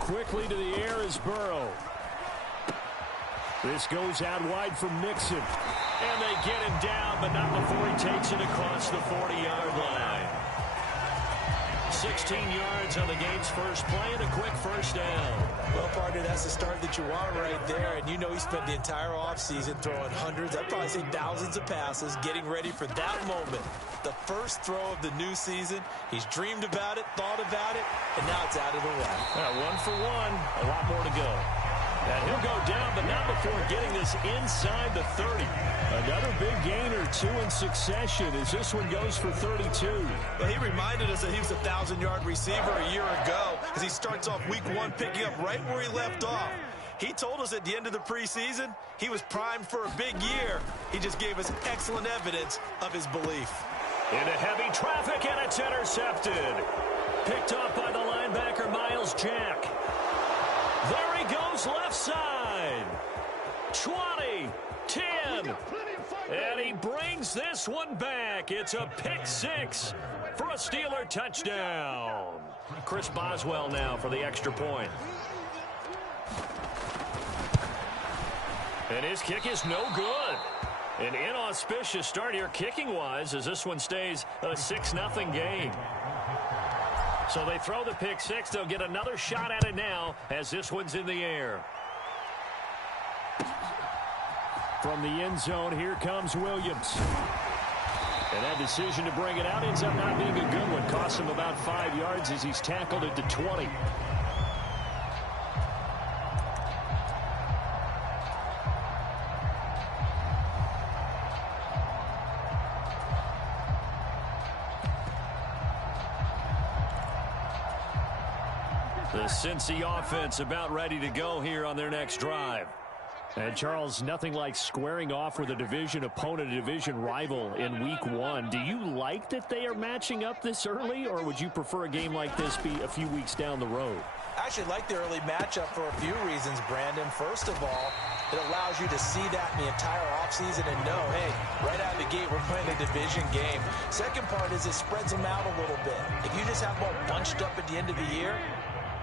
Quickly to the air is Burrow. This goes out wide for Mixon. And they get him down, but not before he takes it across the 40-yard line. 16 yards on the game's first play and a quick first down. Well, partner, that's the start that you want right there. And you know he spent the entire offseason throwing hundreds, I'd probably say thousands of passes, getting ready for that moment. The first throw of the new season. He's dreamed about it, thought about it, and now it's out of the way. 1 for 1, a lot more to go. And he'll go down, but not before getting this inside the 30. Another big gain or two in succession as this one goes for 32. Well, he reminded us that he was a 1,000-yard receiver a year ago as he starts off week 1 picking up right where he left off. He told us at the end of the preseason he was primed for a big year. He just gave us excellent evidence of his belief. Into heavy traffic, and it's intercepted. Picked off by the linebacker, Miles Jack. There he goes left side. 20, 10. And he brings this one back. It's a pick 6 for a Steeler touchdown. Chris Boswell now for the extra point. And his kick is no good. An inauspicious start here kicking-wise as this one stays a 6-0 game. So they throw the pick 6. They'll get another shot at it now as this one's in the air. From the end zone, here comes Williams. And that decision to bring it out ends up not being a good one. Costs him about 5 yards as he's tackled it to 20. The Cincy offense about ready to go here on their next drive. And, Charles, nothing like squaring off with a division opponent, a division rival in week 1. Do you like that they are matching up this early, or would you prefer a game like this be a few weeks down the road? I actually like the early matchup for a few reasons, Brandon. First of all, it allows you to see that in the entire offseason and know, hey, right out of the gate, we're playing a division game. Second part is it spreads them out a little bit. If you just have them all bunched up at the end of the year,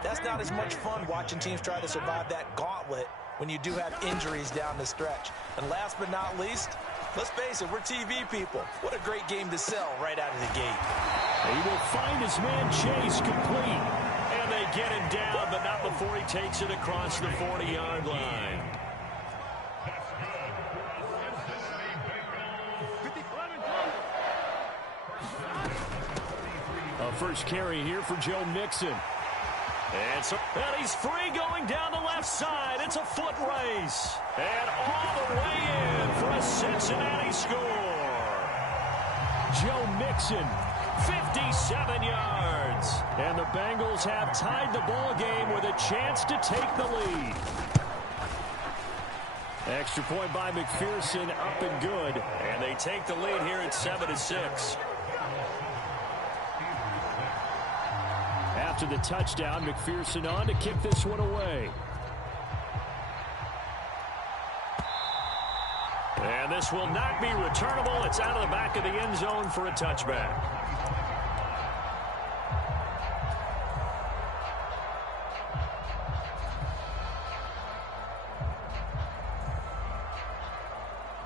that's not as much fun watching teams try to survive that gauntlet when you do have injuries down the stretch. And last but not least, let's face it, we're TV people. What a great game to sell right out of the gate. He will find his man Chase complete. And they get him down, but not before he takes it across the 40-yard line. A first carry here for Joe Mixon. And he's free going down the left side. It's a foot race. And all the way in for a Cincinnati score. Joe Mixon, 57 yards. And the Bengals have tied the ball game with a chance to take the lead. Extra point by McPherson, up and good. And they take the lead here at 7-6. After the touchdown, McPherson on to kick this one away. And this will not be returnable. It's out of the back of the end zone for a touchback.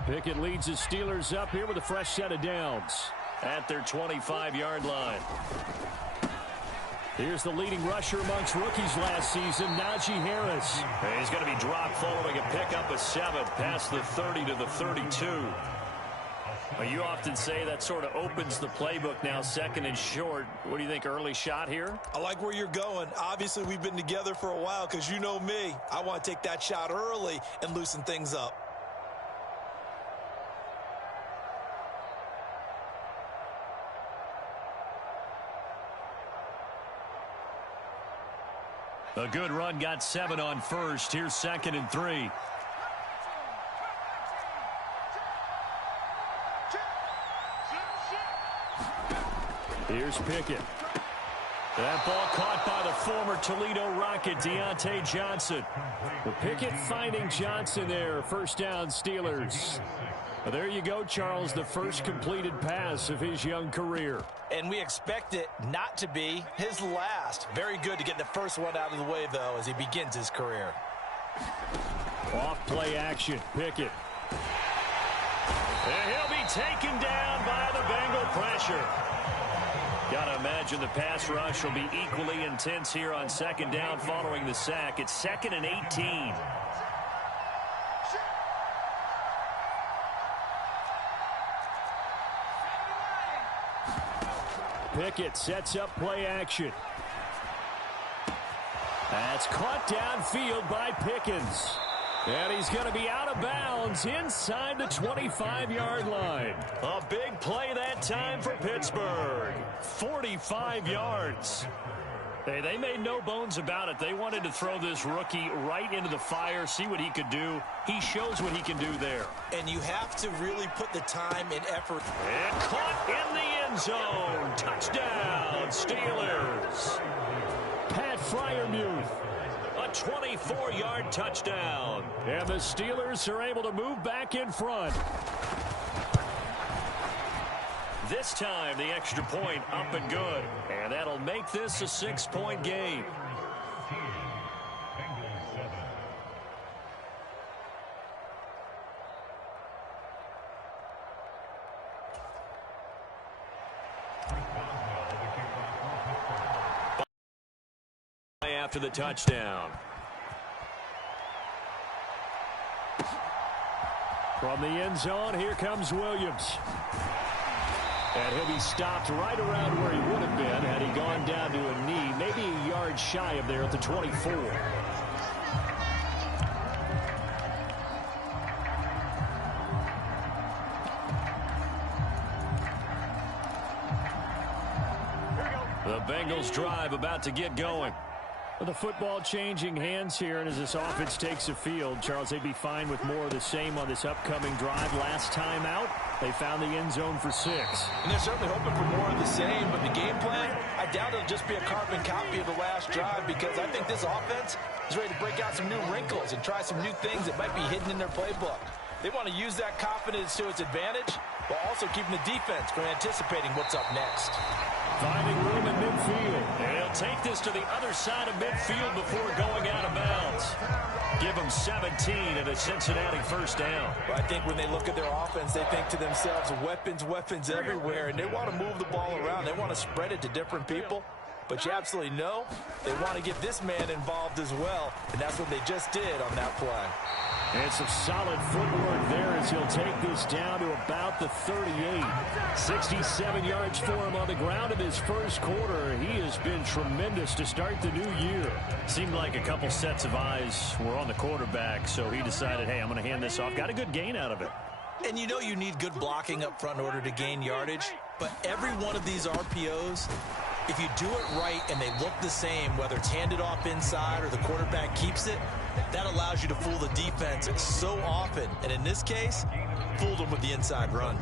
Pickett leads the Steelers up here with a fresh set of downs at their 25-yard line. Here's the leading rusher amongst rookies last season, Najee Harris. And he's going to be dropped following a pickup of 7 past the 30 to the 32. Well, you often say that sort of opens the playbook now, second and short. What do you think, early shot here? I like where you're going. Obviously, we've been together for a while because you know me. I want to take that shot early and loosen things up. A good run, got 7 on first. Here's 2nd and 3. Here's Pickett. That ball caught by the former Toledo Rocket, Deontay Johnson. Pickett finding Johnson there. First down, Steelers. Well, there you go, Charles, the first completed pass of his young career. And we expect it not to be his last. Very good to get the first one out of the way, though, as he begins his career. Off play action, Pickett. And he'll be taken down by the Bengal pressure. Got to imagine the pass rush will be equally intense here on second down following the sack. It's 2nd and 18. Pickett sets up play action. That's caught downfield by Pickens. And he's going to be out of bounds inside the 25-yard line. A big play that time for Pittsburgh. 45 yards. Hey, they made no bones about it. They wanted to throw this rookie right into the fire, see what he could do. He shows what he can do there. And you have to really put the time and effort. And caught in the end zone. Touchdown, Steelers. Pat Freiermuth. A 24-yard touchdown. And the Steelers are able to move back in front. This time, the extra point up and good. And that'll make this a 6-point game. After the touchdown. From the end zone, here comes Williams. And he'll be stopped right around where he would have been had he gone down to a knee, maybe a yard shy of there at the 24. The Bengals drive about to get going. The football changing hands here, and as this offense takes the field, Charles, they'd be fine with more of the same on this upcoming drive. Last time out, they found the end zone for 6. And they're certainly hoping for more of the same, but the game plan, I doubt it'll just be a carbon copy of the last drive, because I think this offense is ready to break out some new wrinkles and try some new things that might be hidden in their playbook. They want to use that confidence to its advantage, while also keeping the defense from anticipating what's up next. Finding room in midfield. And he'll take this to the other side of midfield before going out of bounds. Give them 17 and a Cincinnati first down. Well, I think when they look at their offense, they think to themselves, weapons, weapons everywhere. And they want to move the ball around. They want to spread it to different people. But you absolutely know they want to get this man involved as well. And that's what they just did on that play. And some solid footwork there as he'll take this down to about the 38. 67 yards for him on the ground in his first quarter. He has been tremendous to start the new year. Seemed like a couple sets of eyes were on the quarterback, so he decided, hey, I'm going to hand this off. Got a good gain out of it. And you know you need good blocking up front in order to gain yardage. But every one of these RPOs, if you do it right and they look the same, whether it's handed off inside or the quarterback keeps it, that allows you to fool the defense so often. And in this case, fooled them with the inside run.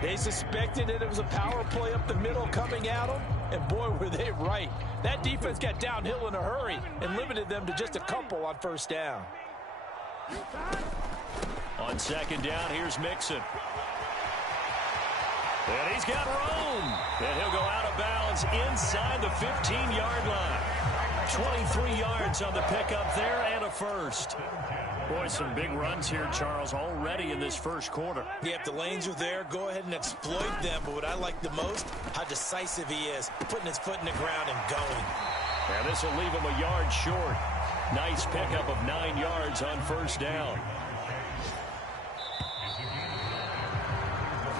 They suspected that it was a power play up the middle coming at them, and boy, were they right. That defense got downhill in a hurry and limited them to just a couple on first down. On second down, here's Mixon. And he's got room. And he'll go out of bounds inside the 15-yard line. 23 yards on the pickup there and a first. Boy, some big runs here, Charles, already in this first quarter. Yeah, if the lanes are there, go ahead and exploit them. But what I like the most, how decisive he is, putting his foot in the ground and going. And this will leave him a yard short. Nice pickup of 9 yards on first down.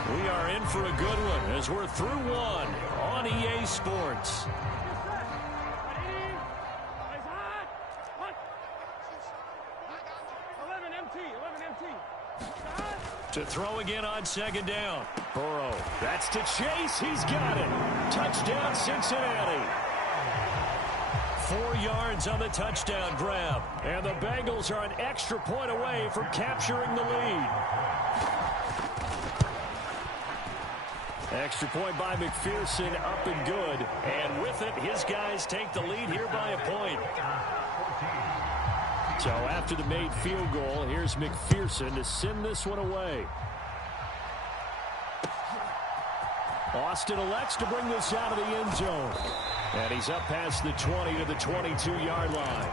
We are in for a good one as we're through one on EA Sports. To throw again on second down. Burrow. That's to Chase. He's got it. Touchdown, Cincinnati. 4 yards on the touchdown grab. And the Bengals are an extra point away from capturing the lead. Extra point by McPherson, up and good. And with it, his guys take the lead here by a point. So after the made field goal, here's McPherson to send this one away. Austin elects to bring this out of the end zone. And he's up past the 20 to the 22-yard line.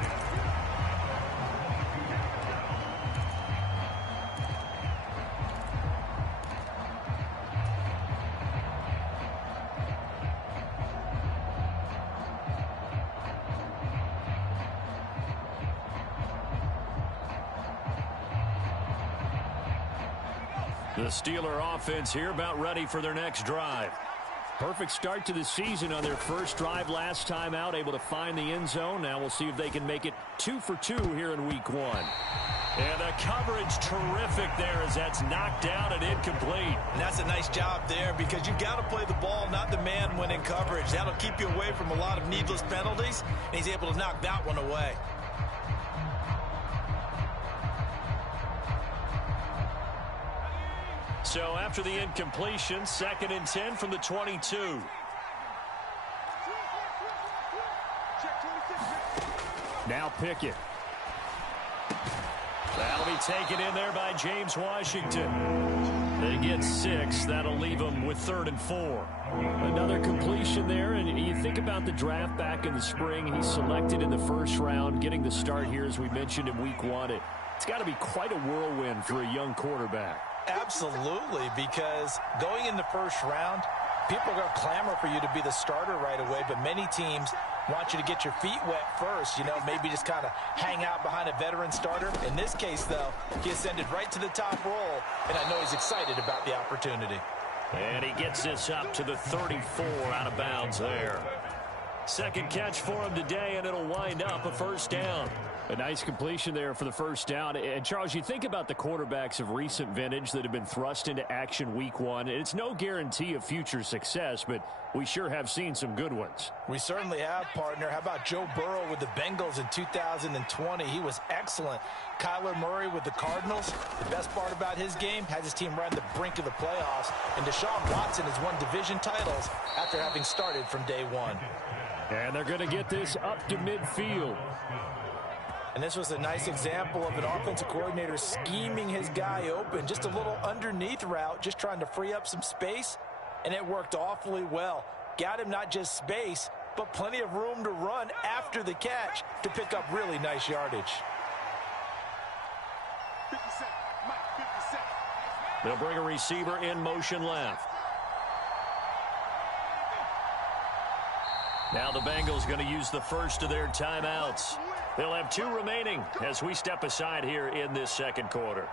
The Steeler offense here about ready for their next drive. Perfect start to the season on their first drive last time out, able to find the end zone. Now we'll see if they can make it 2 for 2 here in week 1. And the coverage terrific there as that's knocked down and incomplete. And that's a nice job there because you've got to play the ball, not the man when in coverage. That'll keep you away from a lot of needless penalties, and he's able to knock that one away. So after the incompletion, 2nd and 10 from the 22. Now Pickett. That'll be taken in there by James Washington. They get 6. That'll leave them with 3rd and 4. Another completion there, and you think about the draft back in the spring. He's selected in the first round, getting the start here, as we mentioned, in week 1. It's got to be quite a whirlwind for a young quarterback. Absolutely, because going in the first round, people are going to clamor for you to be the starter right away, but many teams want you to get your feet wet first, maybe just kind of hang out behind a veteran starter. In this case, though, he ascended right to the top roll, and I know he's excited about the opportunity. And he gets this up to the 34 out of bounds there. Second catch for him today, and it'll wind up a first down. A nice completion there for the first down. And, Charles, you think about the quarterbacks of recent vintage that have been thrust into action week 1. It's no guarantee of future success, but we sure have seen some good ones. We certainly have, partner. How about Joe Burrow with the Bengals in 2020? He was excellent. Kyler Murray with the Cardinals. The best part about his game, has his team right on the brink of the playoffs. And Deshaun Watson has won division titles after having started from day 1. And they're going to get this up to midfield. And this was a nice example of an offensive coordinator scheming his guy open. Just a little underneath route, just trying to free up some space, and it worked awfully well. Got him not just space, but plenty of room to run after the catch to pick up really nice yardage. They'll bring a receiver in motion left. Now the Bengals going to use the first of their timeouts. They'll have 2 remaining as we step aside here in this second quarter.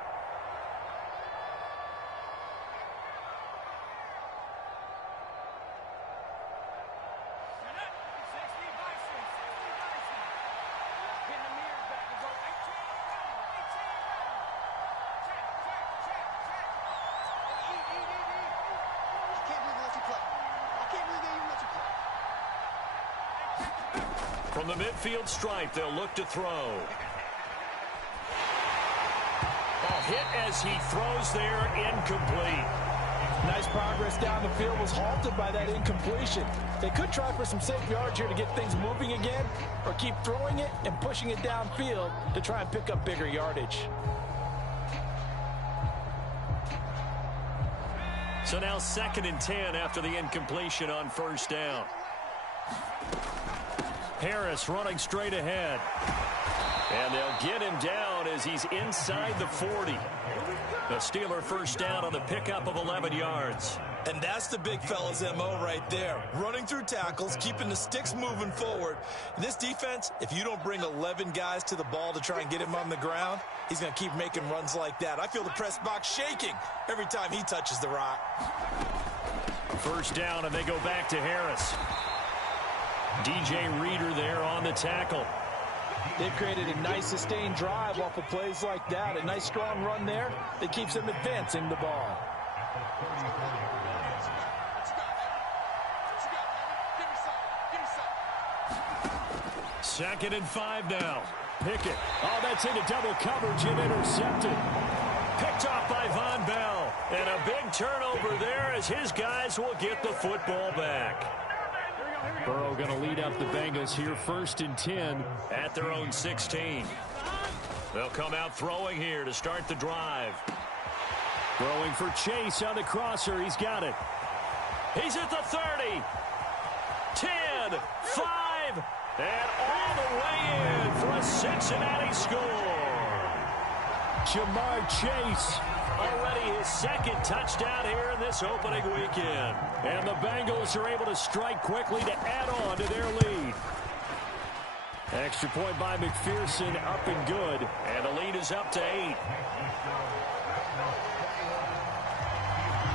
From the midfield stripe, they'll look to throw. A hit as he throws there, incomplete. Nice progress down the field, was halted by that incompletion. They could try for some safe yards here to get things moving again, or keep throwing it and pushing it downfield to try and pick up bigger yardage. So now 2nd and 10 after the incompletion on first down. Harris running straight ahead. And they'll get him down as he's inside the 40. The Steeler first down on the pickup of 11 yards. And that's the big fella's MO right there. Running through tackles, keeping the sticks moving forward. In this defense, if you don't bring 11 guys to the ball to try and get him on the ground, he's going to keep making runs like that. I feel the press box shaking every time he touches the rock. First down, and they go back to Harris. DJ Reader there on the tackle. They've created a nice sustained drive off of plays like that. A nice strong run there that keeps them advancing the ball. Second and 5 now. Pickett. Oh, that's into double coverage and intercepted. Picked off by Von Bell. And a big turnover there as his guys will get the football back. Burrow going to lead up the Bengals here, 1st and 10 at their own 16. They'll come out throwing here to start the drive. Throwing for Chase on the crosser. He's got it. He's at the 30. 10, 5, and all the way in for a Cincinnati score. Jamar Chase, already his second touchdown here in this opening weekend. And the Bengals are able to strike quickly to add on to their lead. Extra point by McPherson, up and good. And the lead is up to 8.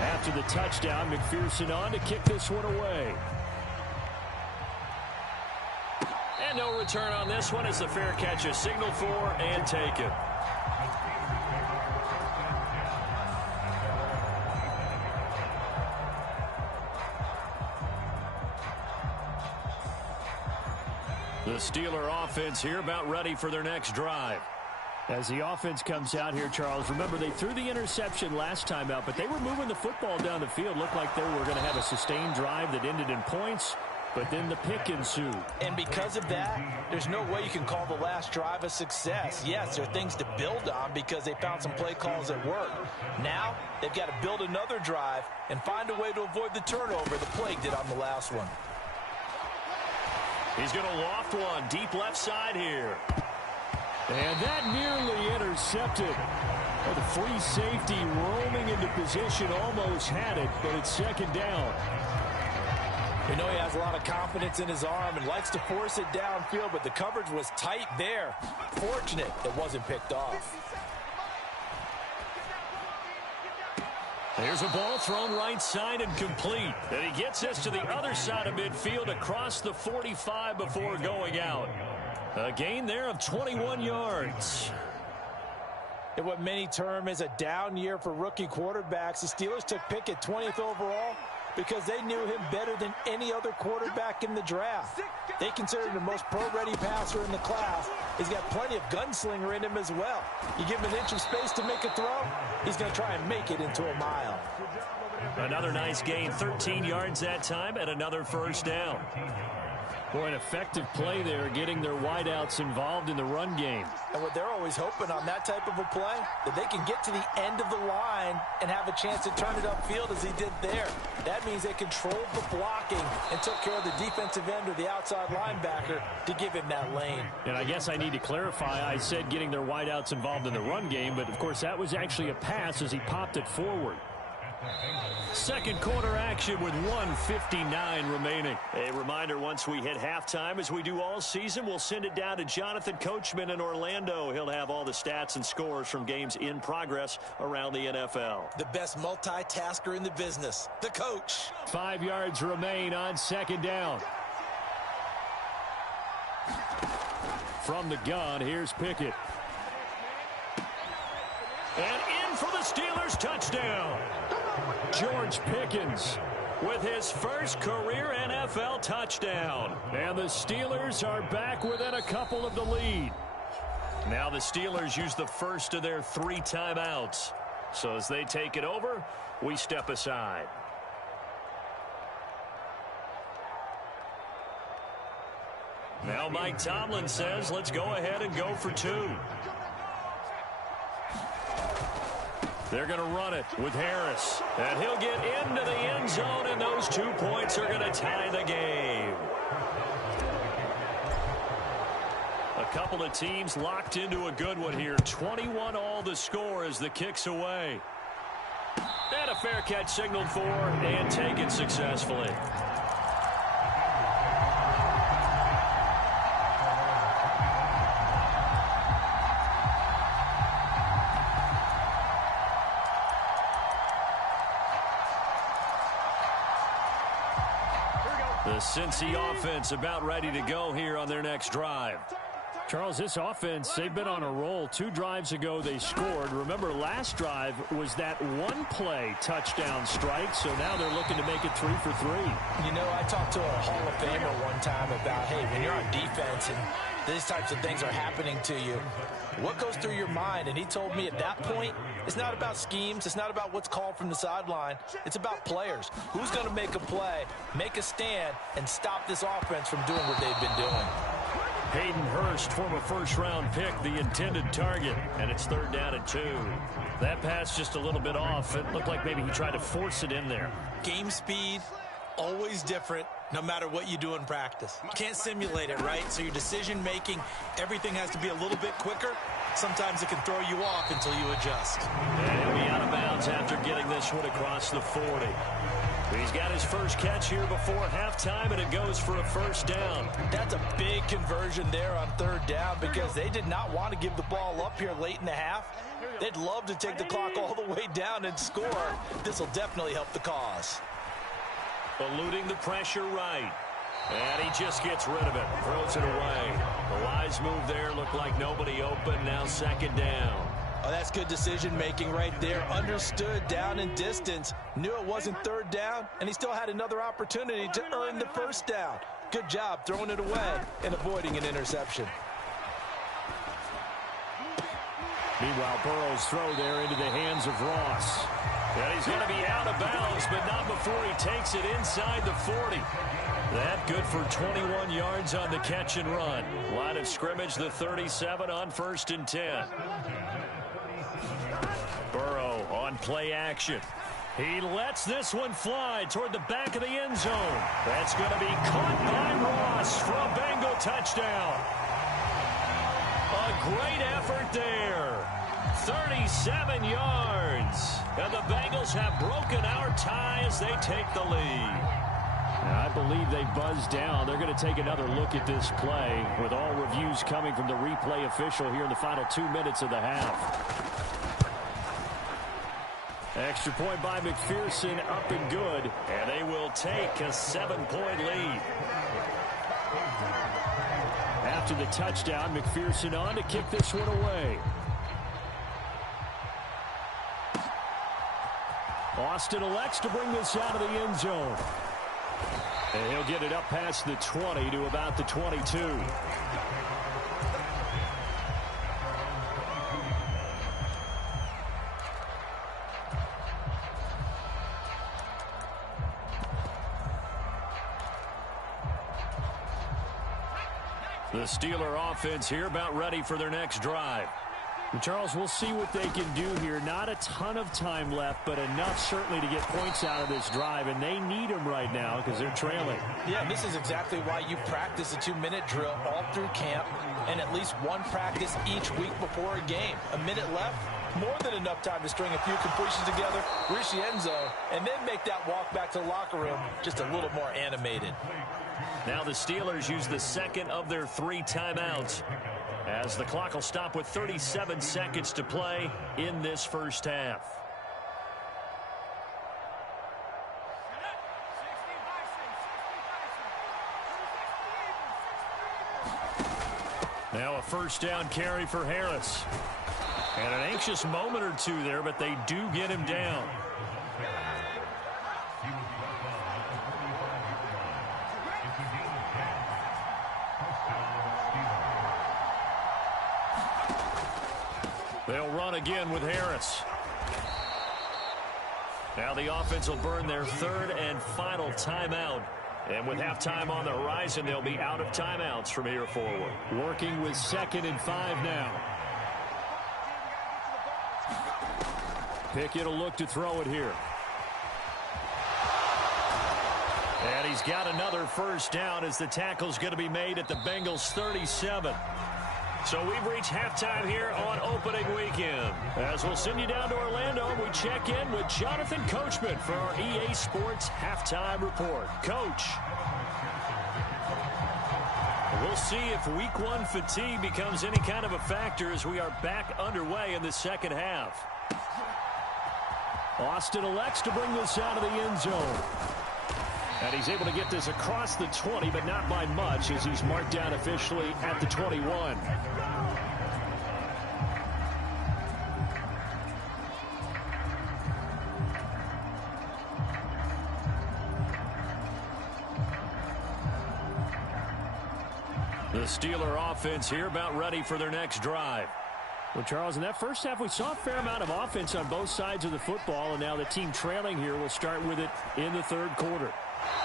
After the touchdown, McPherson on to kick this one away. And no return on this one as the fair catch is signaled for and taken. The Steeler offense here about ready for their next drive. As the offense comes out here, Charles, remember they threw the interception last time out, but they were moving the football down the field. Looked like they were going to have a sustained drive that ended in points, but then the pick ensued. And because of that, there's no way you can call the last drive a success. Yes, there are things to build on because they found some play calls that work. Now, they've got to build another drive and find a way to avoid the turnover the plague did on the last one. He's going to loft one deep left side here. And that nearly intercepted. Well, the free safety roaming into position almost had it, but it's second down. We know he has a lot of confidence in his arm and likes to force it downfield, but the coverage was tight there. Fortunate it wasn't picked off. There's a ball thrown right side and complete. And he gets this to the other side of midfield across the 45 before going out. A gain there of 21 yards. In what many term is a down year for rookie quarterbacks, the Steelers took Pickett 20th overall because they knew him better than any other quarterback in the draft. They consider him the most pro-ready passer in the class. He's got plenty of gunslinger in him as well. You give him an inch of space to make a throw, he's going to try and make it into a mile. Another nice gain, 13 yards that time, and another first down. Boy, an effective play there, getting their wideouts involved in the run game. And what they're always hoping on that type of a play, that they can get to the end of the line and have a chance to turn it upfield as he did there. That means they controlled the blocking and took care of the defensive end or the outside linebacker to give him that lane. And I guess I need to clarify, I said getting their wideouts involved in the run game, but of course that was actually a pass as he popped it forward. Second quarter action with 1:59 remaining. A reminder, once we hit halftime, as we do all season, we'll send it down to Jonathan Coachman in Orlando. He'll have all the stats and scores from games in progress around the NFL. The best multitasker in the business, the coach. 5 yards remain on second down. From the gun, here's Pickett. And in for the Steelers touchdown. George Pickens with his first career NFL touchdown. And the Steelers are back within a couple of the lead. Now the Steelers use the first of their 3 timeouts. So as they take it over, we step aside. Now Mike Tomlin says, let's go ahead and go for 2. They're going to run it with Harris. And he'll get into the end zone, and those 2 points are going to tie the game. A couple of teams locked into a good one here. 21 all the score as the kick's away. And a fair catch signaled for and taken successfully. The Cincy offense about ready to go here on their next drive. Charles, this offense, they've been on a roll. 2 drives ago they scored. Remember, last drive was that one-play touchdown strike, so now they're looking to make it 3 for 3. You know, I talked to a Hall of Famer one time about, hey, when you're on defense and these types of things are happening to you, what goes through your mind? And he told me at that point, it's not about schemes. It's not about what's called from the sideline. It's about players. Who's going to make a play, make a stand, and stop this offense from doing what they've been doing? Hayden Hurst, former first-round pick, the intended target, and it's 3rd down and 2. That pass just a little bit off. It looked like maybe he tried to force it in there. Game speed, always different no matter what you do in practice. You can't simulate it, right? So your decision-making, everything has to be a little bit quicker. Sometimes it can throw you off until you adjust. And he'll be out of bounds after getting this one across the 40. He's got his first catch here before halftime, and it goes for a first down. That's a big conversion there on third down because they did not want to give the ball up here late in the half. They'd love to take the clock all the way down and score. This will definitely help the cause. Eluding the pressure right. And he just gets rid of it. Throws it away. The wise move there. Looked like nobody open. Now second down. Oh, that's good decision-making right there. Understood down and distance. Knew it wasn't third down, and he still had another opportunity to earn the first down. Good job throwing it away and avoiding an interception. Meanwhile, Burrow's throw there into the hands of Ross. And he's going to be out of bounds, but not before he takes it inside the 40. That good for 21 yards on the catch and run. Line of scrimmage, the 37 on 1st and 10. Burrow on play action. He lets this one fly toward the back of the end zone. That's going to be caught by Ross for a Bengal touchdown. A great effort there. 37 yards. And the Bengals have broken our tie as they take the lead. I believe they buzzed down. They're going to take another look at this play with all reviews coming from the replay official here in the final 2 minutes of the half. Extra point by McPherson, up and good. And they will take a 7-point lead. After the touchdown, McPherson on to kick this one away. Austin elects to bring this out of the end zone. And he'll get it up past the 20 to about the 22. The Steeler offense here about ready for their next drive. And Charles, we'll see what they can do here. Not a ton of time left, but enough certainly to get points out of this drive, and they need them right now because they're trailing. Yeah, this is exactly why you practice a 2-minute drill all through camp and at least one practice each week before a game. A minute left, more than enough time to string a few completions together, reach the end zone, and then make that walk back to the locker room just a little more animated. Now the Steelers use the second of their 3 timeouts, as the clock will stop with 37 seconds to play in this first half. Now a first down carry for Harris. And an anxious moment or two there, but they do get him down. They'll run again with Harris. Now the offense will burn their 3rd and final timeout. And with halftime on the horizon, they'll be out of timeouts from here forward. Working with 2nd and 5 now. Pickett will look to throw it here. And he's got another first down as the tackle's going to be made at the Bengals 37. So we've reached halftime here on opening weekend. As we'll send you down to Orlando, we check in with Jonathan Coachman for our EA Sports Halftime Report. Coach, we'll see if week 1 fatigue becomes any kind of a factor as we are back underway in the second half. Austin elects to bring this out of the end zone. And he's able to get this across the 20, but not by much, as he's marked down officially at the 21. The Steeler offense here about ready for their next drive. Well, Charles, in that first half, we saw a fair amount of offense on both sides of the football, and now the team trailing here will start with it in the 3rd quarter.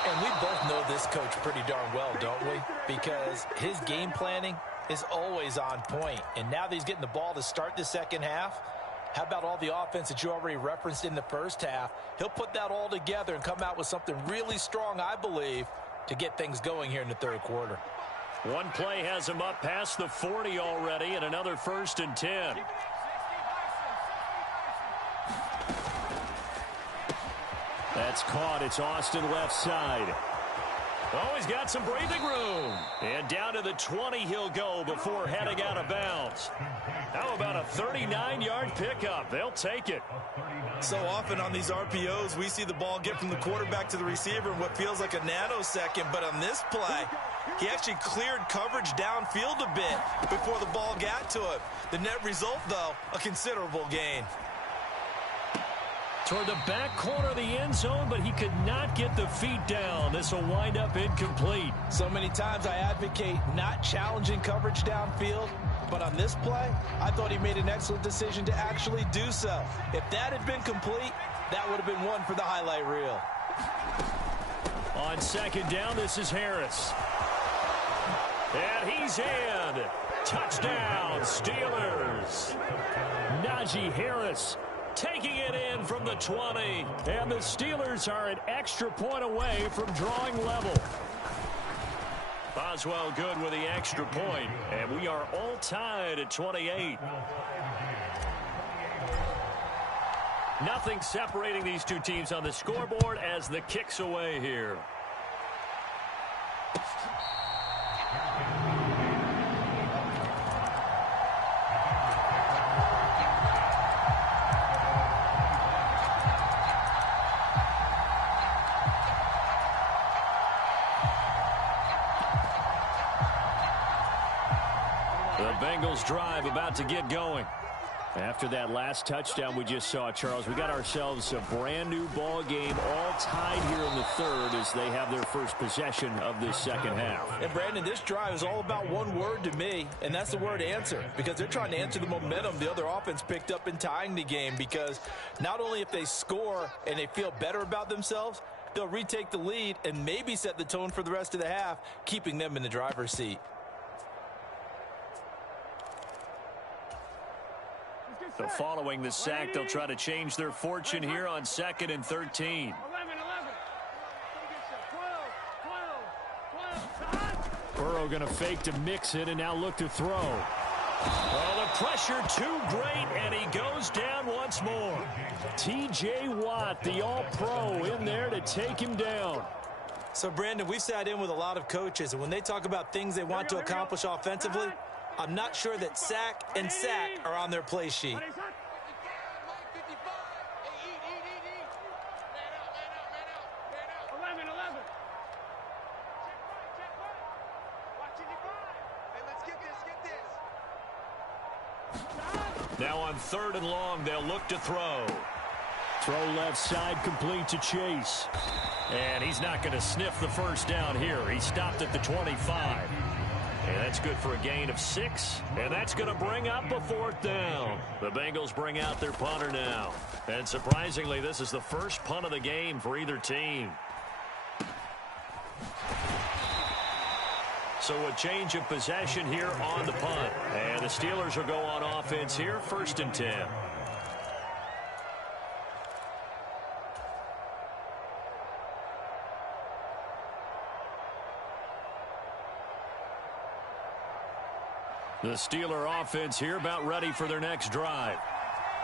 And we both know this coach pretty darn well, don't we? Because his game planning is always on point. And now that he's getting the ball to start the second half, How about all the offense that you already referenced in the first half? He'll put that all together and come out with something really strong, I believe, to get things going here in the third quarter. One play has him up past the 40 already, and another 1st and 10. That's caught. It's Austin left side. Oh, he's got some breathing room. And down to the 20 he'll go before heading out of bounds. How about a 39-yard pickup? They'll take it. So often on these RPOs, we see the ball get from the quarterback to the receiver in what feels like a nanosecond. But on this play, he actually cleared coverage downfield a bit before the ball got to him. The net result, though, a considerable gain. Toward the back corner of the end zone, but he could not get the feet down. This will wind up incomplete. So many times I advocate not challenging coverage downfield, but on this play, I thought he made an excellent decision to actually do so. If that had been complete, that would have been one for the highlight reel. On 2nd down, this is Harris. And he's in. Touchdown, Steelers. Najee Harris taking it in from the 20. And the Steelers are an extra point away from drawing level. Boswell good with the extra point. And we are all tied at 28. Nothing separating these two teams on the scoreboard as the kick's away here. Bengals drive about to get going. After that last touchdown we just saw, Charles, we got ourselves a brand new ball game, all tied here in the third as they have their first possession of this second half. And Brandon, this drive is all about one word to me, and that's the word answer, because they're trying to answer the momentum the other offense picked up in tying the game, because not only if they score and they feel better about themselves, they'll retake the lead and maybe set the tone for the rest of the half, keeping them in the driver's seat. So following the sack, they'll try to change their fortune here on 2nd and 13. Burrow going to fake to mix it and now look to throw. Oh, the pressure too great, and he goes down once more. T.J. Watt, the all-pro, in there to take him down. So, Brandon, we've sat in with a lot of coaches, and when they talk about things they want to accomplish offensively, I'm not sure that sack and sack are on their play sheet. Now on 3rd and long, they'll look to throw. Throw left side, complete to Chase. And he's not going to sniff the first down here. He stopped at the 25. And that's good for a gain of 6. And that's going to bring up a 4th down. The Bengals bring out their punter now. And surprisingly, this is the first punt of the game for either team. So a change of possession here on the punt. And the Steelers will go on offense here, 1st and 10. The Steeler offense here about ready for their next drive.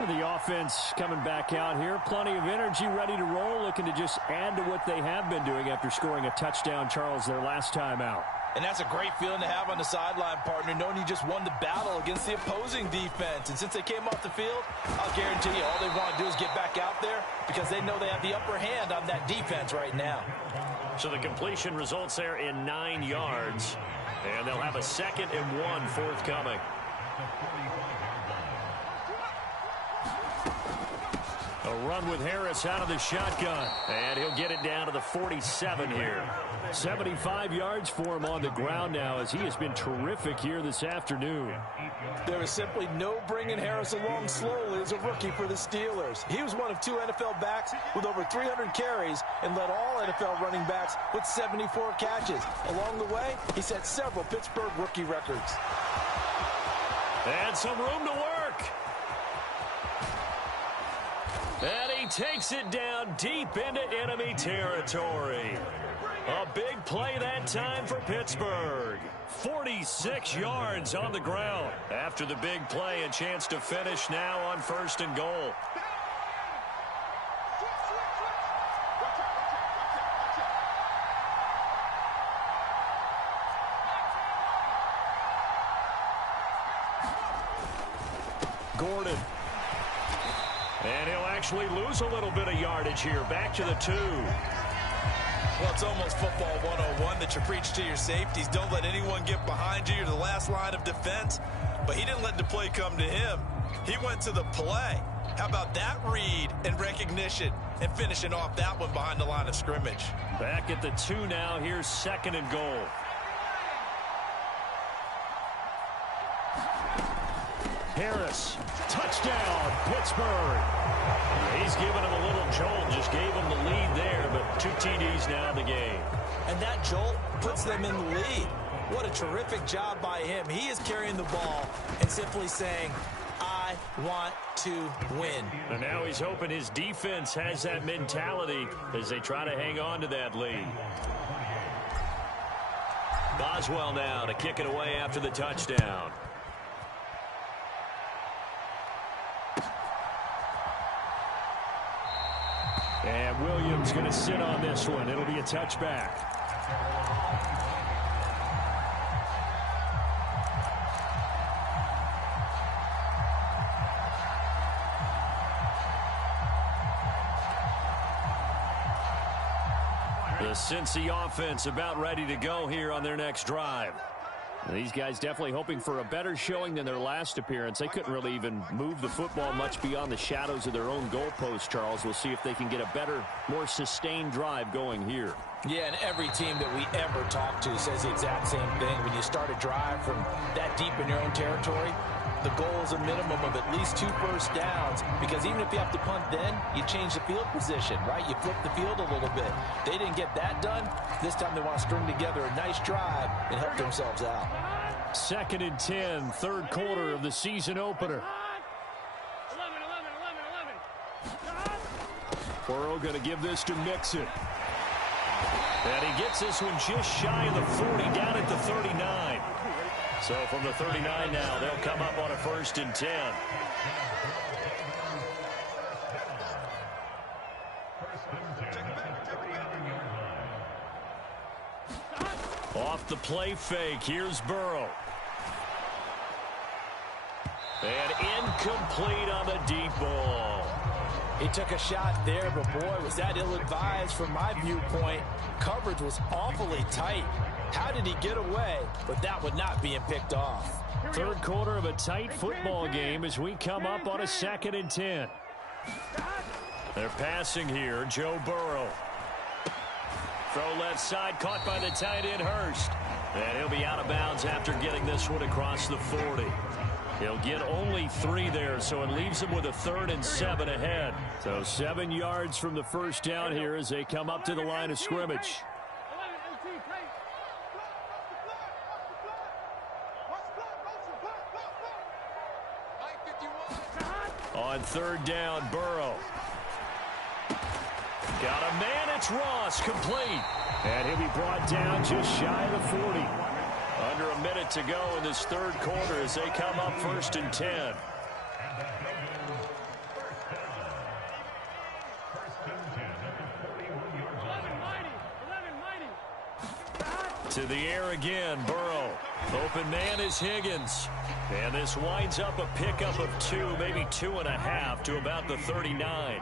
The offense coming back out here. Plenty of energy, ready to roll, looking to just add to what they have been doing after scoring a touchdown, Charles, their last time out. And that's a great feeling to have on the sideline, partner, knowing you just won the battle against the opposing defense. And since they came off the field, I'll guarantee you all they want to do is get back out there because they know they have the upper hand on that defense right now. So the completion results there in 9 yards. And they'll have a 2nd and 1 forthcoming. A run with Harris out of the shotgun. And he'll get it down to the 47 here. 75 yards for him on the ground now as he has been terrific here this afternoon. There is simply no bringing Harris along slowly as a rookie for the Steelers. He was one of 2 NFL backs with over 300 carries and led all NFL running backs with 74 catches. Along the way, he set several Pittsburgh rookie records. And some room to work. And he takes it down deep into enemy territory. A big play that time for Pittsburgh. 46 yards on the ground. After the big play, a chance to finish now on 1st and goal. Gordon. And he'll actually lose a little bit of yardage here. Back to the 2. Well, it's almost football 101 that you preach to your safeties. Don't let anyone get behind you. You're the last line of defense. But he didn't let the play come to him. He went to the play. How about that read and recognition and finishing off that one behind the line of scrimmage? Back at the 2 now. Here's 2nd and goal. Harris, touchdown, Pittsburgh. He's given him a little jolt, just gave him the lead there, but 2 TDs now in the game. And that jolt puts them in the lead. What a terrific job by him. He is carrying the ball and simply saying, I want to win. And now he's hoping his defense has that mentality as they try to hang on to that lead. Boswell now to kick it away after the touchdown. And Williams going to sit on this one. It'll be a touchback. The Cincy offense about ready to go here on their next drive. These guys definitely hoping for a better showing than their last appearance. They couldn't really even move the football much beyond the shadows of their own goalpost, Charles. We'll see if they can get a better, more sustained drive going here. Yeah, and every team that we ever talk to says the exact same thing. When you start a drive from that deep in your own territory, the goal is a minimum of at least 2 first downs, because even if you have to punt then, you change the field position, right? You flip the field a little bit. They didn't get that done. This time they want to string together a nice drive and help themselves out. 2nd and 10, 3rd quarter of the season opener. Burrow going to give this to Mixon. And he gets this one just shy of the 40, down at the 39. So from the 39 now, they'll come up on a 1st and 10. Off the play fake, here's Burrow. And incomplete on the deep ball. He took a shot there, but boy, was that ill-advised from my viewpoint. Coverage was awfully tight. How did he get away? But that would not be him picked off. 3rd quarter of a tight football game as we come up on a 2nd and 10. They're passing here, Joe Burrow. Throw left side, caught by the tight end Hurst. And he'll be out of bounds after getting this one across the 40. He'll get only 3 there, so it leaves him with a 3rd and 7 ahead. So 7 yards from the first down here as they come up to the line of scrimmage. On 3rd down, Burrow. Got a man, it's Ross, complete. And he'll be brought down just shy of the 40. Under a minute to go in this 3rd quarter as they come up 1st and 10. To the air again, Burrow. Open man is Higgins. And this winds up a pickup of 2, maybe 2.5 to about the 39.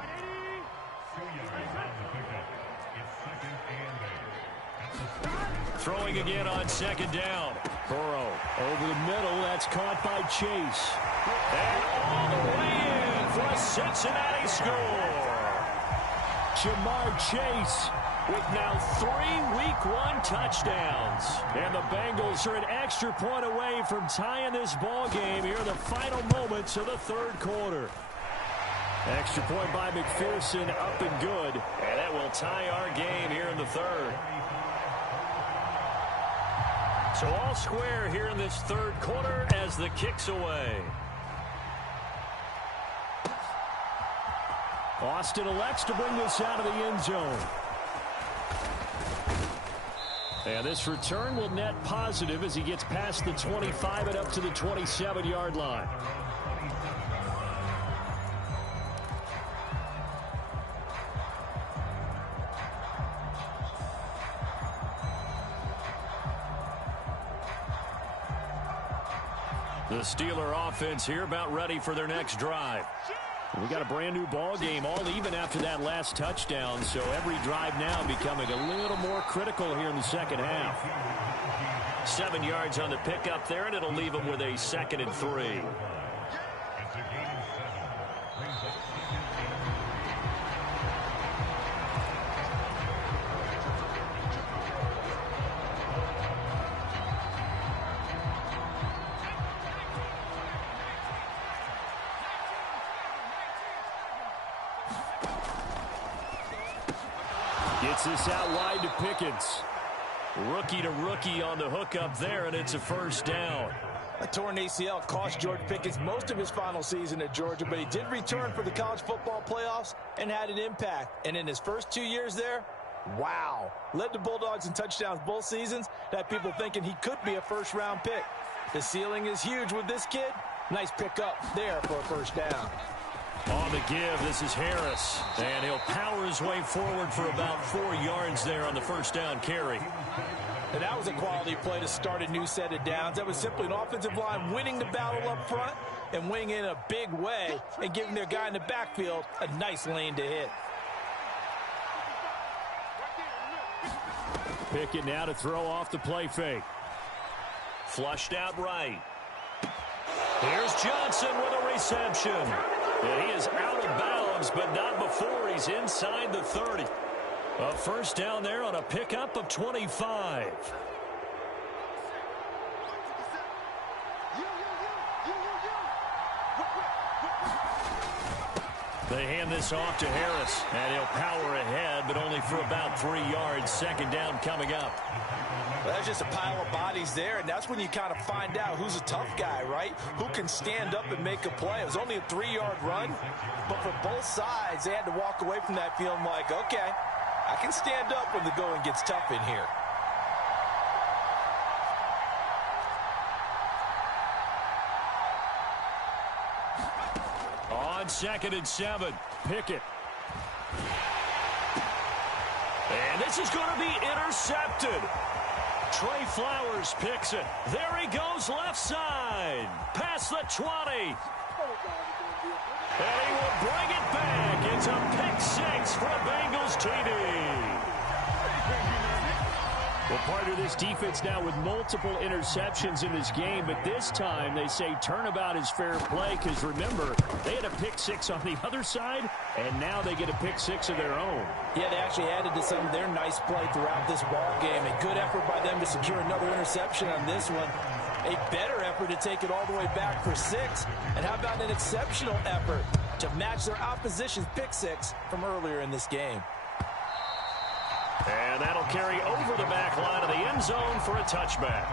Throwing again on 2nd down. Burrow over the middle. That's caught by Chase. And all the way in for a Cincinnati score. Jamar Chase with now 3 Week 1 touchdowns. And the Bengals are an extra point away from tying this ball game here in the final moments of the 3rd quarter. Extra point by McPherson, up and good. And that will tie our game here in the 3rd. So all square here in this 3rd quarter as the kick's away. Austin elects to bring this out of the end zone. And this return will net positive as he gets past the 25 and up to the 27-yard line. The Steeler offense here about ready for their next drive. We got a brand new ball game, all even after that last touchdown, so every drive now becoming a little more critical here in the second half. 7 yards on the pickup there, and it'll leave them with a 2nd and 3. Gets this out wide to Pickens. Rookie to rookie on the hook up there, and it's a first down. A torn ACL cost George Pickens most of his final season at Georgia, but he did return for the college football playoffs and had an impact. And in his first 2 years there, wow. Led the Bulldogs in touchdowns both seasons. Had people thinking he could be a first-round pick. The ceiling is huge with this kid. Nice pickup there for a first down. On the give, this is Harris. And he'll power his way forward for about 4 yards there on the first down carry. And that was a quality play to start a new set of downs. That was simply an offensive line winning the battle up front and winning in a big way and giving their guy in the backfield a nice lane to hit. Pickett now to throw off the play fake. Flushed out right. Here's Johnson with a reception. And he is out of bounds, but not before he's inside the 30. A first down there on a pickup of 25. They hand this off to Harris, and he'll power ahead, but only for about 3 yards. Second down coming up. Well, that's just a pile of bodies there, and that's when you kind of find out who's a tough guy, right? Who can stand up and make a play. It was only a 3-yard run, but for both sides, they had to walk away from that feeling like, okay, I can stand up when the going gets tough in here. On 2nd and 7, Pickett. And this is going to be intercepted. Trey Flowers picks it. There he goes left side. Past the 20. And he will bring it back. It's a pick six for a Bengals TD. Well, part of this defense now with multiple interceptions in this game, but this time they say turnabout is fair play because, remember, they had a pick six on the other side, and now they get a pick six of their own. Yeah, they actually added to some of their nice play throughout this ball game. A good effort by them to secure another interception on this one. A better effort to take it all the way back for 6. And how about an exceptional effort to match their opposition's pick six from earlier in this game. And that'll carry over the back line of the end zone for a touchback.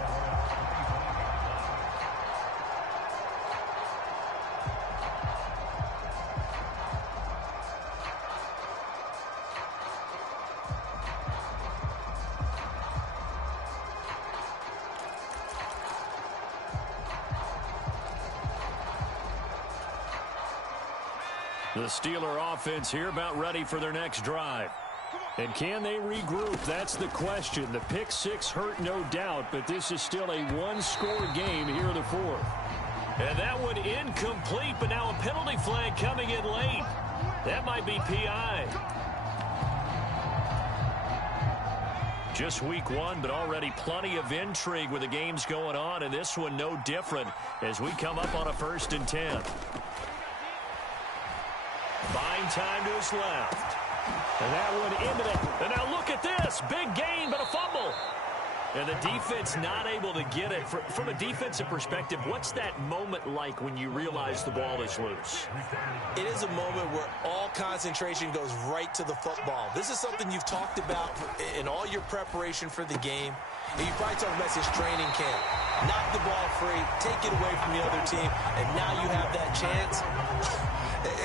The Steeler offense here about ready for their next drive. And can they regroup? That's the question. The pick six hurt, no doubt, but this is still a one-score game here in the fourth. And that one incomplete, but now a penalty flag coming in late. That might be PI. Just week one, but already plenty of intrigue with the games going on, and this one no different as we come up on a 1st and 10. Buying time to his left. And that one into the... And now look at this. Big gain, but a fumble. And the defense not able to get it. From a defensive perspective, what's that moment like when you realize the ball is loose? It is a moment where all concentration goes right to the football. This is something you've talked about in all your preparation for the game. And you probably talked about this training camp. Knock the ball free, take it away from the other team, and now you have that chance.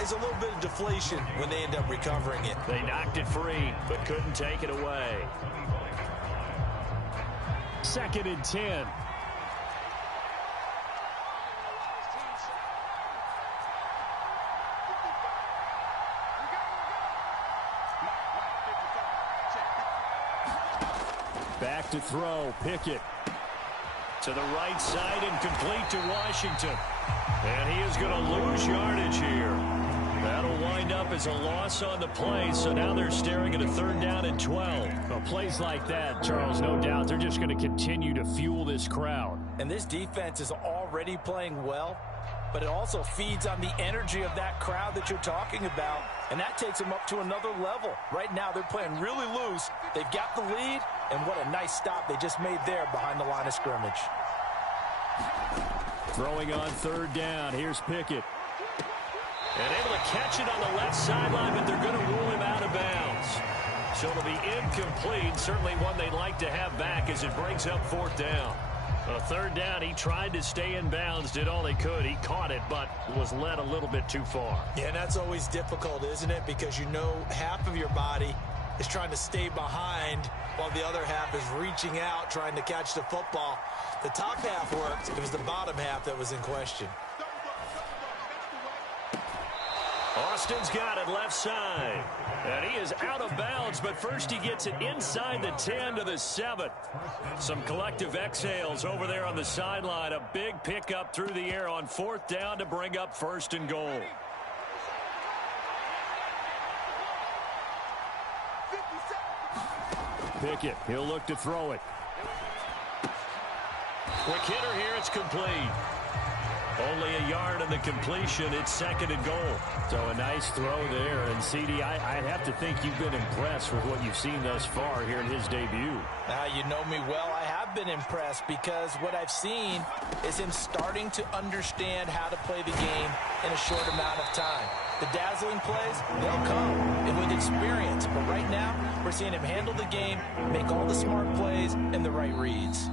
It's a little bit of deflation when they end up recovering it. They knocked it free, but couldn't take it away. 2nd and 10. Back to throw, Pickett. To the right side and complete to Washington. And he is going to lose yardage here. That'll wind up as a loss on the play, so now they're staring at a 3rd down and 12. Well, plays like that, Charles, no doubt, they're just going to continue to fuel this crowd. And this defense is already playing well, but it also feeds on the energy of that crowd that you're talking about, and that takes them up to another level. Right now, they're playing really loose. They've got the lead, and what a nice stop they just made there behind the line of scrimmage. Throwing on 3rd down, here's Pickett. And able to catch it on the left sideline, but they're going to rule him out of bounds. So it'll be incomplete, certainly one they'd like to have back as it brings up 4th down. 3rd down, he tried to stay in bounds, did all he could. He caught it, but was led a little bit too far. Yeah, and that's always difficult, isn't it? Because you know half of your body is trying to stay behind while the other half is reaching out, trying to catch the football. The top half worked. It was the bottom half that was in question. Austin's got it left side. And he is out of bounds, but first he gets it inside the 10 to the 7. Some collective exhales over there on the sideline. A big pickup through the air on 4th down to bring up 1st and goal. Pickett, he'll look to throw it. Quick hitter here, it's complete. Only a yard on the completion. It's 2nd and goal. So a nice throw there. And, CD, I'd have to think you've been impressed with what you've seen thus far here in his debut. You know me well. I have been impressed because what I've seen is him starting to understand how to play the game in a short amount of time. The dazzling plays, they'll come, and with experience. But right now, we're seeing him handle the game, make all the smart plays, and the right reads.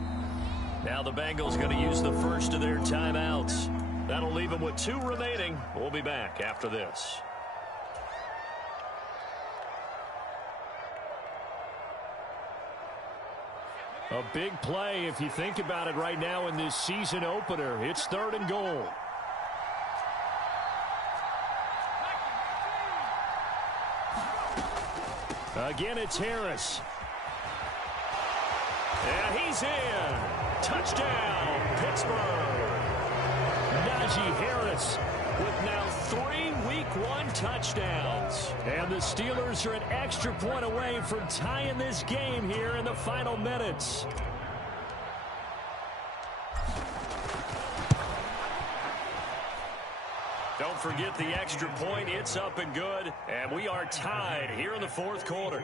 Now the Bengals going to use the first of their timeouts. That'll leave them with 2 remaining. We'll be back after this. A big play if you think about it right now in this season opener. It's 3rd and goal. Again, it's Harris. And he's in. Touchdown, Pittsburgh. Najee Harris with now 3 Week 1 touchdowns. And the Steelers are an extra point away from tying this game here in the final minutes. Don't forget the extra point. It's up and good. And we are tied here in the 4th quarter.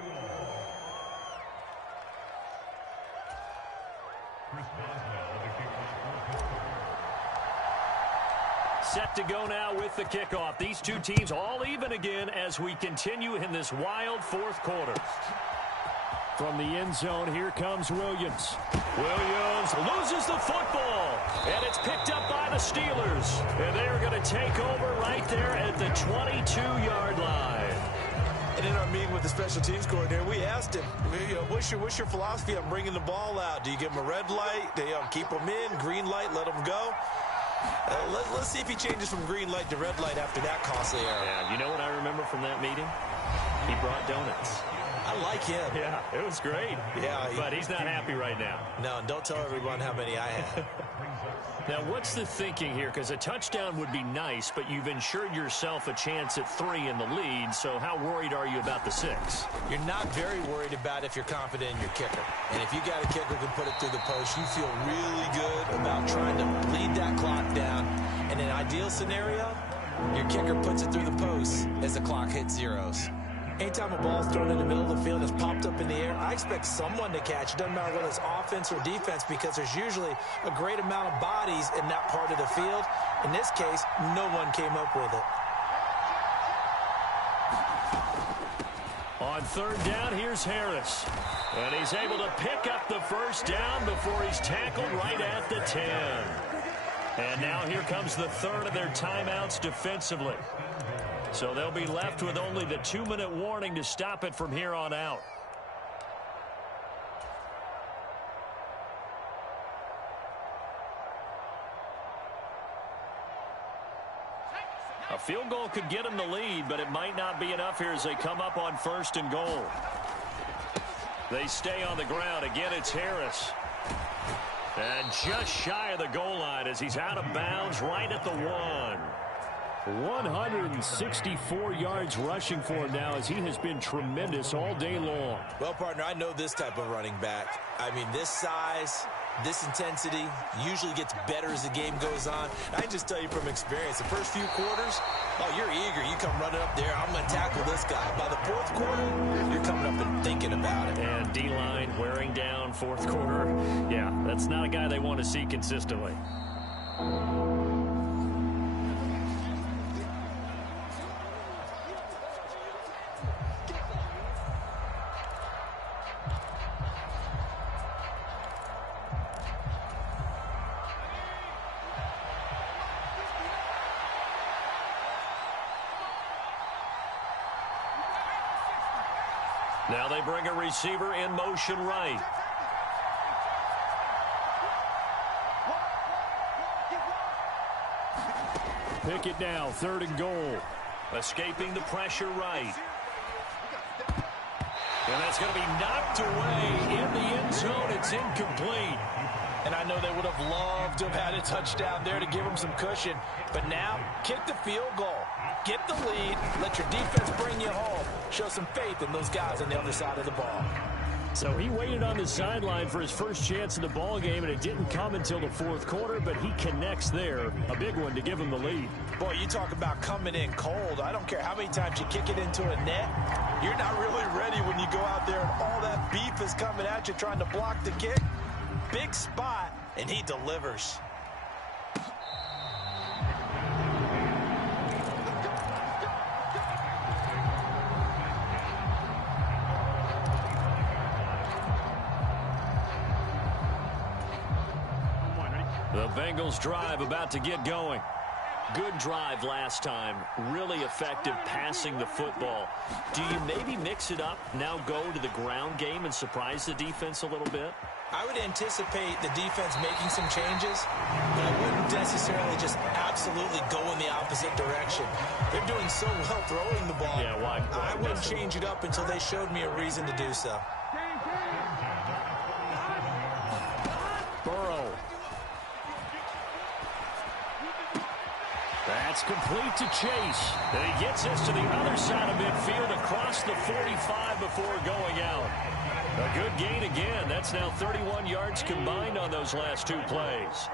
Set to go now with the kickoff. These two teams all even again as we continue in this wild 4th quarter. From the end zone, here comes Williams. Williams loses the football, and it's picked up by the Steelers. And they're going to take over right there at the 22-yard line. And in our meeting with the special teams coordinator, we asked him, what's your philosophy on bringing the ball out? Do you give him a red light? Do you keep him in? Green light, let him go? Let's see if he changes from green light to red light after that costly error. Yeah, you know what I remember from that meeting? He brought donuts. I like him. Yeah, it was great. Yeah, but he's not happy right now. No, and don't tell everyone how many I had. Now, what's the thinking here? Because a touchdown would be nice, but you've ensured yourself a chance at 3 in the lead, so how worried are you about the 6? You're not very worried about if you're confident in your kicker. And if you got a kicker who can put it through the post, you feel really good about trying to bleed that clock down. In an ideal scenario, your kicker puts it through the post as the clock hits zeros. Anytime a ball's thrown in the middle of the field and it's popped up in the air, I expect someone to catch. It doesn't matter whether it's offense or defense because there's usually a great amount of bodies in that part of the field. In this case, no one came up with it. On third down, here's Harris. And he's able to pick up the first down before he's tackled right at the 10. And now here comes the third of their timeouts defensively. So they'll be left with only the 2-minute warning to stop it from here on out. A field goal could get them the lead, but it might not be enough here as they come up on 1st and goal. They stay on the ground. Again, it's Harris. And just shy of the goal line as he's out of bounds right at the 1. 164 yards rushing for him now as he has been tremendous all day long. Well, partner, I know this type of running back. I mean, this size, this intensity usually gets better as the game goes on. I can just tell you from experience, the first few quarters, oh, you're eager. You come running up there, I'm going to tackle this guy. By the 4th quarter, you're coming up and thinking about it. And D-line wearing down 4th quarter. Yeah, that's not a guy they want to see consistently. Now they bring a receiver in motion right. Pick it now, 3rd and goal. Escaping the pressure right. And that's going to be knocked away in the end zone. It's incomplete. And I know they would have loved to have had a touchdown there to give them some cushion. But now, kick the field goal. Get the lead. Let your defense bring you home. Show some faith in those guys on the other side of the ball. So he waited on the sideline for his first chance in the ball game, and it didn't come until the 4th quarter, but he connects there. A big one to give him the lead. Boy, you talk about coming in cold. I don't care how many times you kick it into a net. You're not really ready when you go out there and all that beef is coming at you trying to block the kick. Big spot, and he delivers. The Bengals drive about to get going. Good drive last time. Really effective passing the football. Do you maybe mix it up, now go to the ground game and surprise the defense a little bit? I would anticipate the defense making some changes, but I wouldn't necessarily just absolutely go in the opposite direction. They're doing so well throwing the ball. Yeah, why? I wouldn't change it up until they showed me a reason to do so. Burrow. That's complete to Chase. And he gets this to the other side of midfield across the 45 before going out. A good gain again. That's now 31 yards combined on those last 2 plays.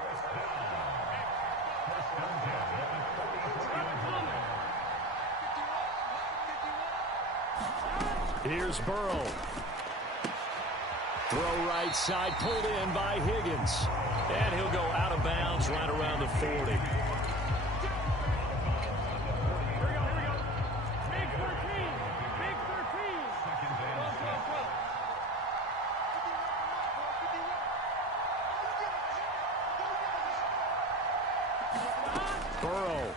Here's Burrow. Throw right side, pulled in by Higgins. And he'll go out of bounds right around the 40. Burrow.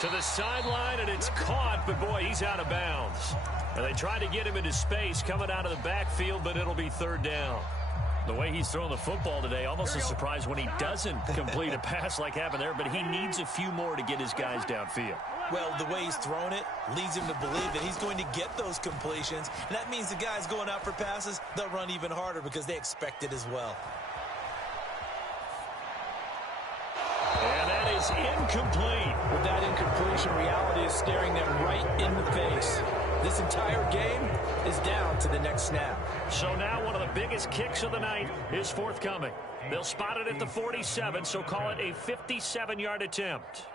To the sideline, and it's caught, but boy, he's out of bounds. And they tried to get him into space coming out of the backfield, but it'll be 3rd down. The way he's throwing the football today, almost a surprise when he doesn't complete a pass like happened there, but he needs a few more to get his guys downfield. Well, the way he's thrown it leads him to believe that he's going to get those completions. And that means the guys going out for passes, they'll run even harder because they expect it as well. And that is incomplete. With that incompletion, reality is staring them right in the face. This entire game is down to the next snap. So now one of the biggest kicks of the night is forthcoming. They'll spot it at the 47, so call it a 57-yard attempt.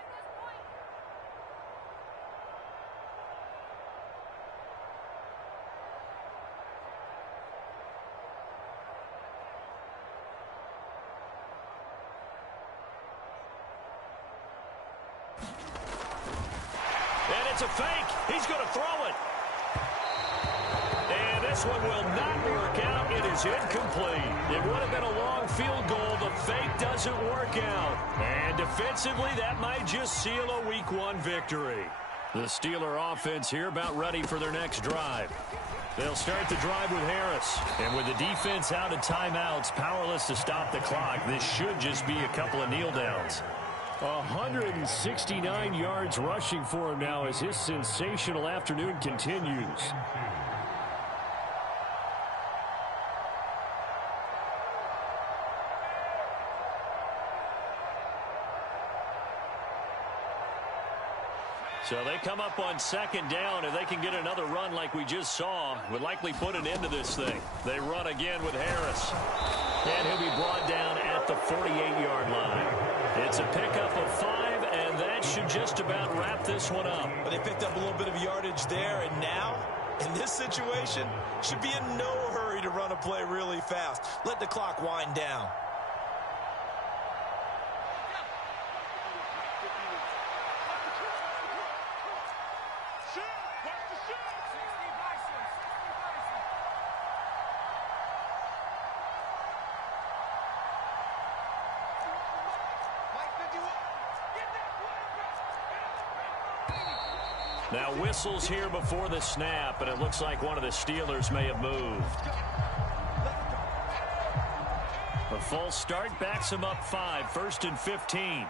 It's a fake. He's going to throw it. And this one will not work out. It is incomplete. It would have been a long field goal. The fake doesn't work out. And defensively, that might just seal a Week 1 victory. The Steeler offense here about ready for their next drive. They'll start the drive with Harris. And with the defense out of timeouts, powerless to stop the clock, this should just be a couple of kneel downs. 169 yards rushing for him now as his sensational afternoon continues. So they come up on second down. If they can get another run like we just saw, would likely put an end to this thing. They run again with Harris. And he'll be brought down at the 48-yard line. It's a pickup of 5, and that should just about wrap this one up. But they picked up a little bit of yardage there, and now, in this situation, should be in no hurry to run a play really fast. Let the clock wind down. Now whistles here before the snap, and it looks like one of the Steelers may have moved. A false start backs him up 5, 1st and 15.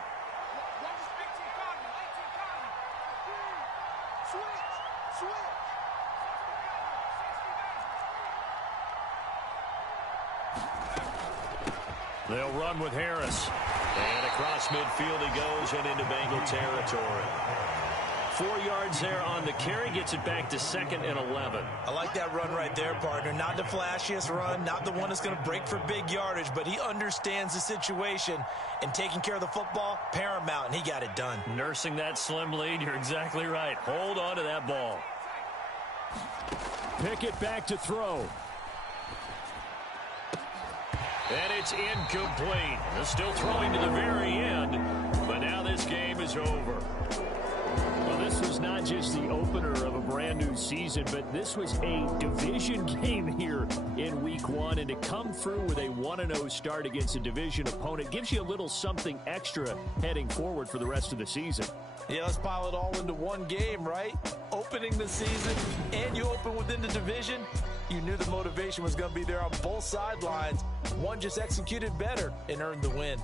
They'll run with Harris. And across midfield he goes and into Bengal territory. 4 yards there on the carry, gets it back to 2nd and 11. I like that run right there, partner. Not the flashiest run, not the one that's going to break for big yardage, but he understands the situation, and taking care of the football, paramount, and he got it done. Nursing that slim lead, you're exactly right. Hold on to that ball. Pickett back to throw. And it's incomplete. They're still throwing to the very end, but now this game is over. Well, this was not just the opener of a brand new season, but this was a division game here in Week 1. And to come through with a 1-0 start against a division opponent gives you a little something extra heading forward for the rest of the season. Yeah, let's pile it all into one game, right? Opening the season, and you open within the division. You knew the motivation was going to be there on both sidelines. One just executed better and earned the win.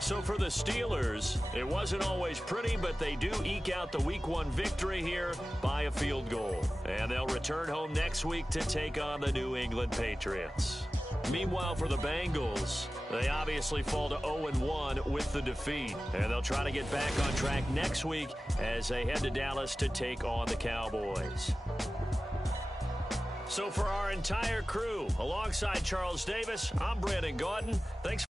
So for the Steelers, it wasn't always pretty, but they do eke out the Week 1 victory here by a field goal. And they'll return home next week to take on the New England Patriots. Meanwhile, for the Bengals, they obviously fall to 0-1 with the defeat. And they'll try to get back on track next week as they head to Dallas to take on the Cowboys. So for our entire crew, alongside Charles Davis, I'm Brandon Gauton. Thanks.